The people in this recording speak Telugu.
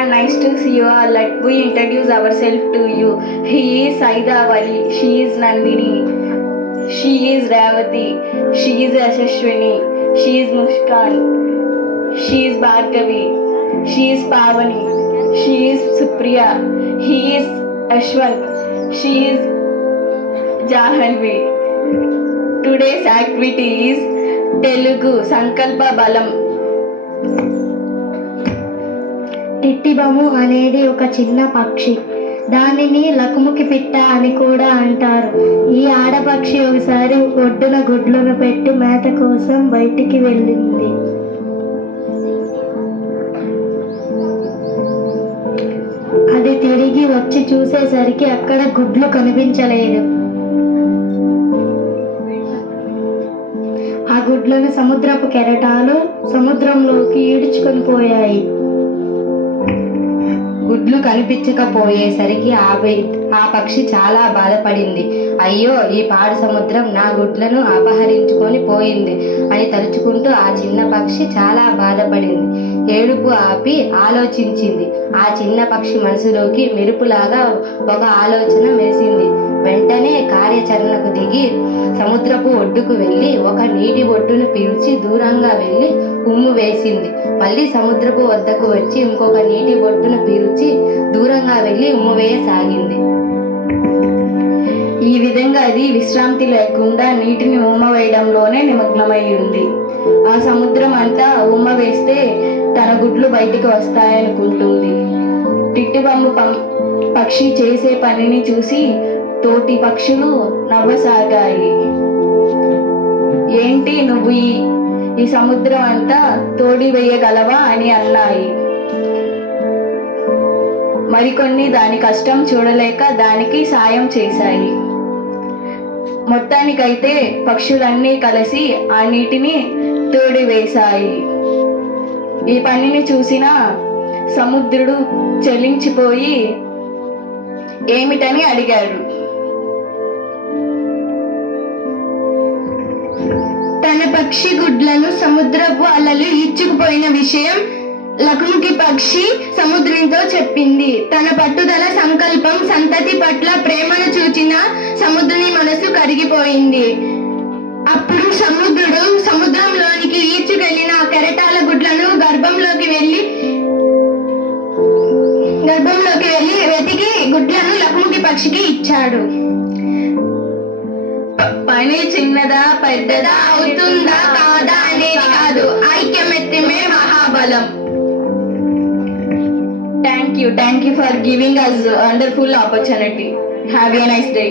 everyone, nice to see you all. Let we introduce ourselves to you. He is Saida Wali, she is Nandini, she is Ravati, she is Ashashwini, she is Mushkan, she is Bhargavi, she is Pavani, she is Supriya, he is Ashwant, she is Jahanvi. Today's activity is Telugu Sankalpa Balam. టిట్టిబము అనేది ఒక చిన్న పక్షి. దానిని లకుముకి పిట్ట అని కూడా అంటారు. ఈ ఆడపక్షి ఒకసారి ఒడ్డున గుడ్లను పెట్టి మేత కోసం బయటికి వెళ్ళింది. అది తిరిగి వచ్చి చూసేసరికి అక్కడ గుడ్లు కనిపించలేదు. ఆ గుడ్లను సముద్రపు కెరటాలు సముద్రంలోకి ఈడ్చుకొని పోయాయి. గుడ్లు కనిపించకపోయేసరికి ఆ పక్షి చాలా బాధపడింది. అయ్యో, ఈ పాడు సముద్రం నా గుడ్లను అపహరించుకొని పోయింది అని తలుచుకుంటూ ఆ చిన్న పక్షి చాలా బాధపడింది. ఏడుపు ఆపి ఆలోచించింది. ఆ చిన్న పక్షి మనసులోకి మెరుపులాగా ఒక ఆలోచన మెరిసింది. వెంటనే కార్యాచరణకు దిగి సముద్రపు ఒడ్డుకు వెళ్ళి ఒక నీటి బొట్టును పీల్చి దూరంగా వెళ్ళి ఉమ్ము వేసింది. మళ్ళీ సముద్రపు వద్దకు వచ్చి ఇంకొక నీటి బొట్టును పీల్చి దూరంగా వెళ్ళి ఉమ్ము వేయసాగింది. ఈ విధంగా అది విశ్రాంతి లేకుండా నీటిని ఉమ్మ వేయడంలోనే నిమగ్నమై ఉంది. ఆ సముద్రం అంతా ఉమ్మ వేస్తే తన గుడ్లు బయటికి వస్తాయనుకుంటుంది. టిట్టిబొమ్మ పక్షి చేసే పనిని చూసి తోటి పక్షులు నవ్వసాగాయి. ఏంటి, నువ్వు ఈ సముద్రం అంతా తోడి వేయగలవా అని అన్నాయి. మరికొన్ని దాని కష్టం చూడలేక దానికి సాయం చేశాయి. మొత్తానికైతే పక్షులన్నీ కలిసి ఆ నీటిని తోడి వేశాయి. ఈ పనిని చూసిన సముద్రుడు చలించిపోయి ఏమిటని అడిగాడు. తన పక్షి గుడ్లను సముద్రపు అలలు ఈడ్చుకుపోయిన విషయం లకుముకి పక్షి సముద్రంతో చెప్పింది. తన పట్టుదల, సంకల్పం, సంతతి పట్ల ప్రేమను చూచిన సముద్రుని మనసు కరిగిపోయింది. అప్పుడు సముద్రుడు సముద్రంలోనికి ఈడ్చుకెళ్లిన ఆ కెరటాల గుడ్లను గర్భంలోకి వెళ్ళి వెతికి గుడ్లను లకుముకి పక్షికి ఇచ్చాడు. పని చిన్నదా పెద్దదా, అవుతుందా కాదా అనేది కాదు, ఐక్యమత్యమే మహాబలం. Thank you for giving us a wonderful opportunity. Have a nice day.